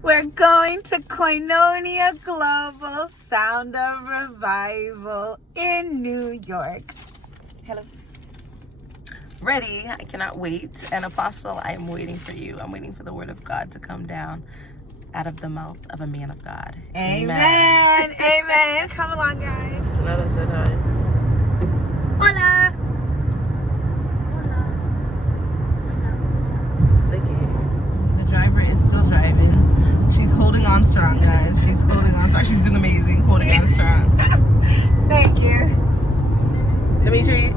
We're going to Koinonia Global Sound of Revival in New York. Hello. Ready. I cannot wait. And Apostle, I am waiting for you. I'm waiting for the word of God to come down out of the mouth of a man of God. Amen. Amen. Come along, guys. Let us say hi. Hola. The driver is still driving. She's holding on strong, guys. She's holding on strong. She's doing amazing. Holding on strong. Thank you. Dimitri,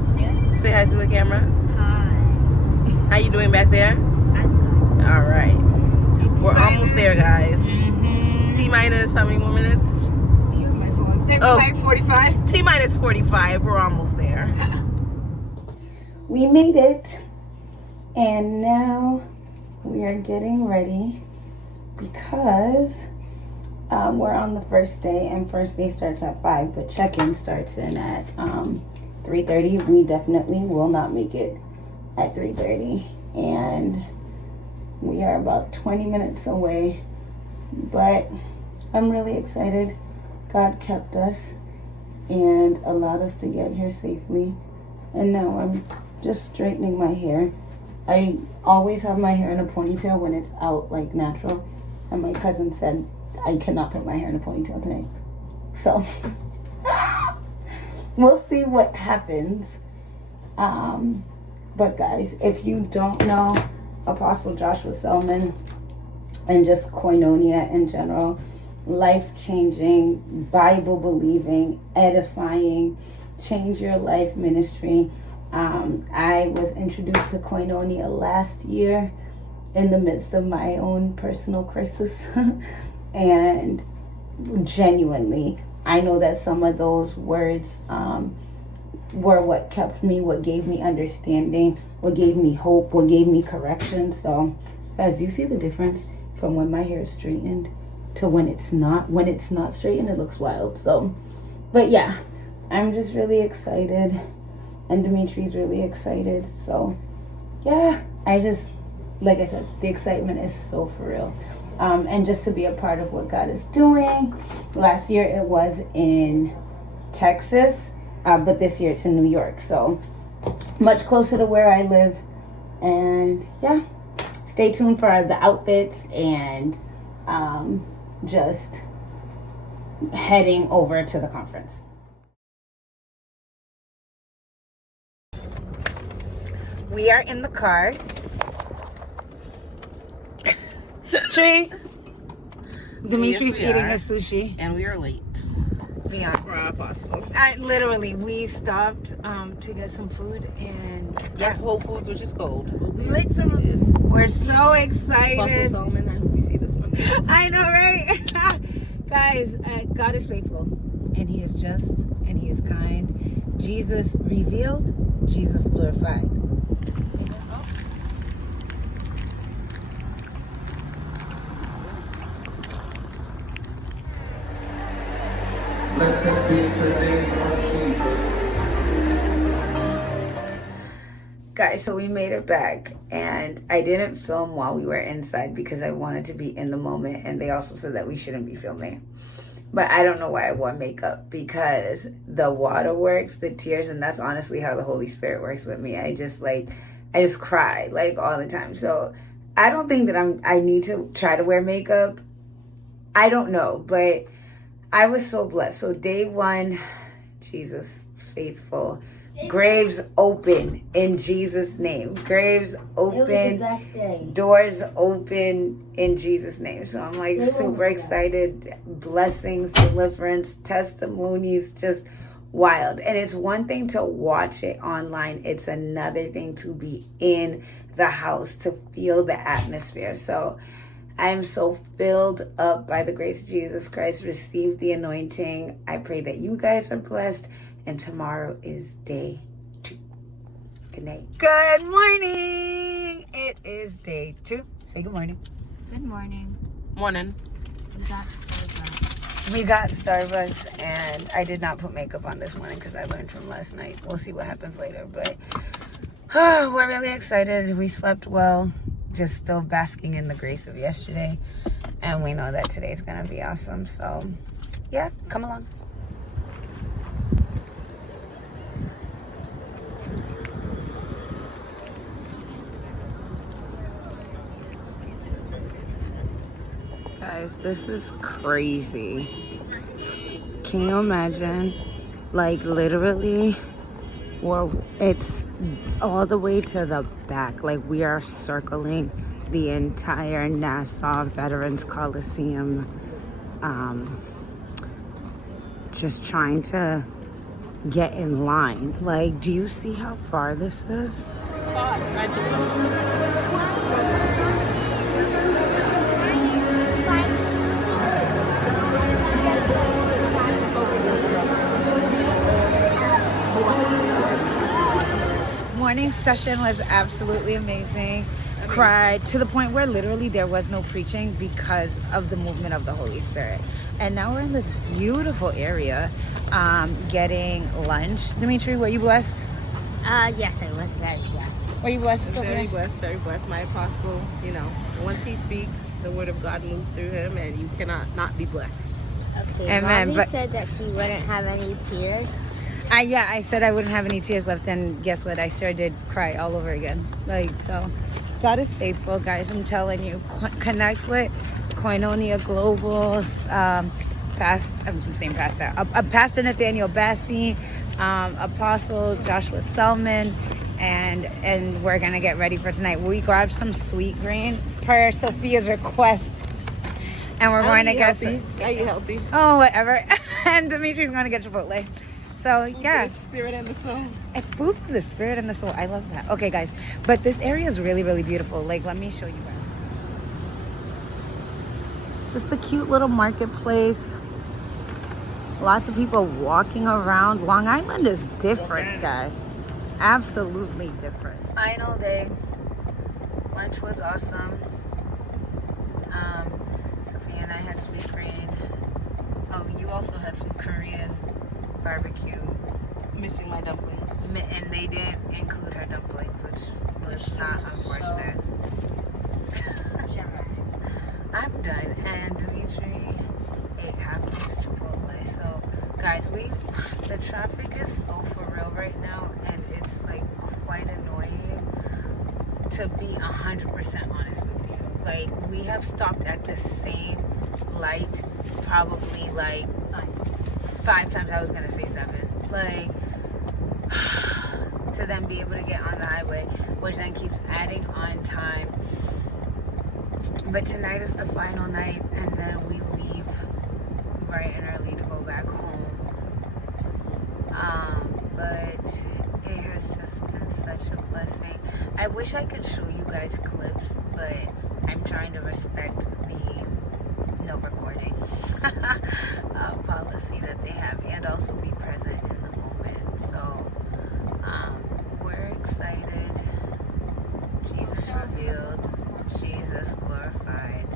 say hi to the camera. Hi. How you doing back there? I'm good. All right. We're Excited. almost there, guys. T-minus how many more minutes? You have my phone. Maybe like 45. T-minus 45. We're almost there. We made it, and now we are getting ready because we're on the first day, and first day starts at 5, but check-in starts in at 3:30. We definitely will not make it at 3:30, and we are about 20 minutes away, but I'm really excited. God kept us and allowed us to get here safely, and now I'm just straightening my hair. I always have my hair in a ponytail when it's out, like natural, and my cousin said I cannot put my hair in a ponytail tonight. So we'll see what happens. But guys, if you don't know Apostle Joshua Selman and just Koinonia in general, life-changing, Bible-believing, edifying, change your life ministry. I was introduced to Koinonia last year in the midst of my own personal crisis. And genuinely, I know that some of those words were what kept me, what gave me understanding, what gave me hope, what gave me correction. So, guys, do you see the difference from when my hair is straightened to when it's not? When it's not straightened, it looks wild. So, but yeah, I'm just really excited. And Dimitri's really excited. So, yeah, I just, like I said, the excitement is so for real. And just to be a part of what God is doing. Last year it was in Texas, but this year it's in New York. So, much closer to where I live. And yeah, stay tuned for the outfits and just heading over to the conference. We are in the car. Tree. Dimitri's Yes, we eating are. his sushi. And we are late Beyond. for our apostle. We stopped to get some food, and Yeah, Whole Foods, which is cold. literally, we're so Apostle excited. Selman, I hope you see this one. I know, right? Guys, God is faithful, and He is just, and He is kind. Jesus revealed, Jesus glorified. Blessed be the name of Jesus. Guys, so we made it back, and I didn't film while we were inside because I wanted to be in the moment, and they also said that we shouldn't be filming. But I don't know why I wore makeup, because the waterworks, the tears, and that's honestly how the Holy Spirit works with me. I just cry like all the time. So I don't think that I need to try to wear makeup. I don't know, but I was so blessed. So day one, Jesus, faithful. Graves open in Jesus' name. Graves open. It was the best day. Doors open in Jesus' name. So I'm like super excited. Blessings, deliverance, testimonies, just wild. And it's one thing to watch it online. It's another thing to be in the house, to feel the atmosphere. So I'm so filled up by the grace of Jesus Christ. Receive the anointing. I pray that you guys are blessed. And tomorrow is day 2. Good night. Good morning. It is day 2. Say good morning. Good morning. Morning. We got Starbucks. We got Starbucks, and I did not put makeup on this morning because I learned from last night. We'll see what happens later. But we're really excited. We slept well. Just still basking in the grace of yesterday. And we know that today's gonna be awesome. So yeah, come along. Guys, this is crazy. Can you imagine? Like literally, it's all the way to the back. Like we are circling the entire Nassau Veterans Coliseum. Just trying to get in line. Like, do you see how far this is? Morning session was absolutely amazing. Cried to the point where literally there was no preaching because of the movement of the Holy Spirit. And now we're in this beautiful area getting lunch. Dimitri, were you blessed? Yes, I was very blessed. Were you blessed? Very blessed, very blessed. My apostle, you know, once he speaks, the word of God moves through him, and you cannot not be blessed. Okay, Amen, Mommy but- said that she wouldn't have any tears. I said I wouldn't have any tears left, and guess what? I sure did cry all over again. Like, so God is faithful, guys. I'm telling you. Connect with Koinonia Global's Pastor Nathaniel Bassi, Apostle Joshua Selman, and we're gonna get ready for tonight. We grabbed some sweet green per Sophia's request, and we're going to get some. Are you healthy? Oh, whatever. And Dimitri's going to get Chipotle. So yeah, The spirit and the soul. And food for the spirit and the soul. I love that. Okay, guys, but this area is really, really beautiful. Like, let me show you guys. Just a cute little marketplace. Lots of people walking around. Long Island is different, guys. Absolutely different. Final day. Lunch was awesome. Sophia and I had sweet green. Oh, you also had some Korean barbecue. Missing my dumplings. And they did include her dumplings, which was not unfortunate. I'm done. And Dimitri ate half of his Chipotle. So, guys, the traffic is so for real right now, and it's like quite annoying, to be 100% honest with you. Like, we have stopped at the same light probably like 5 times. I was gonna say 7. Like, to then be able to get on the highway, which then keeps adding on time. But tonight is the final night, and then we leave bright and early to go back home. But it has just been such a blessing. I wish I could show you guys clips, but I'm trying to respect the no recording policy that they have, and also be present in the moment. So we're excited. Jesus revealed, Jesus glorified,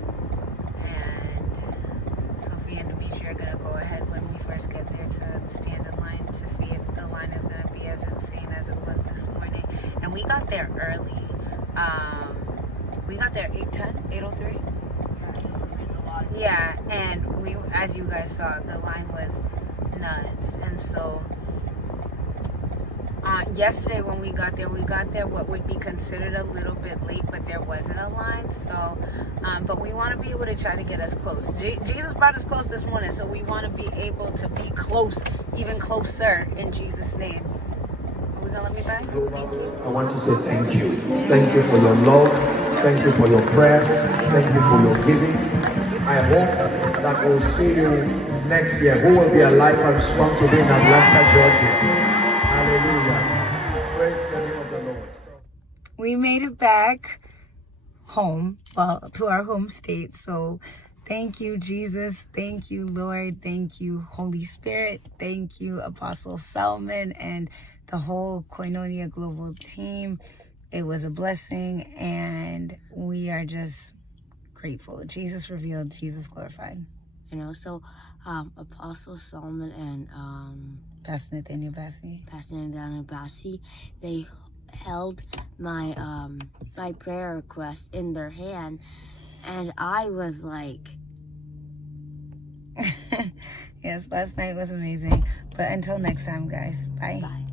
and Sophie and Dimitri are gonna go ahead when we first get there to stand in line to see if the line is gonna be as insane as it was this morning. And we got there early. We got there 8:03. Yeah, and we, as you guys saw, the line was nuts. And so yesterday when we got there what would be considered a little bit late, but there wasn't a line. So but we want to be able to try to get us close. Jesus brought us close this morning, so we want to be able to be close, even closer, in Jesus' name. Are we gonna let me back? I want to say thank you. Thank you for your love. Thank you for your prayers. Thank you for your giving. I hope that we'll see you next year. Who will be alive and strong to be in Atlanta, Georgia? Hallelujah. Praise the name of the Lord. We made it back home, well, to our home state. So thank you, Jesus. Thank you, Lord. Thank you, Holy Spirit. Thank you, Apostle Selman, and the whole Koinonia Global team. It was a blessing, and we are just grateful. Jesus revealed, Jesus glorified. And also, Apostle Selman and Pastor Nathaniel Bassi. they held my my prayer request in their hand, and I was like Yes, last night was amazing. But until next time, guys. Bye. Bye.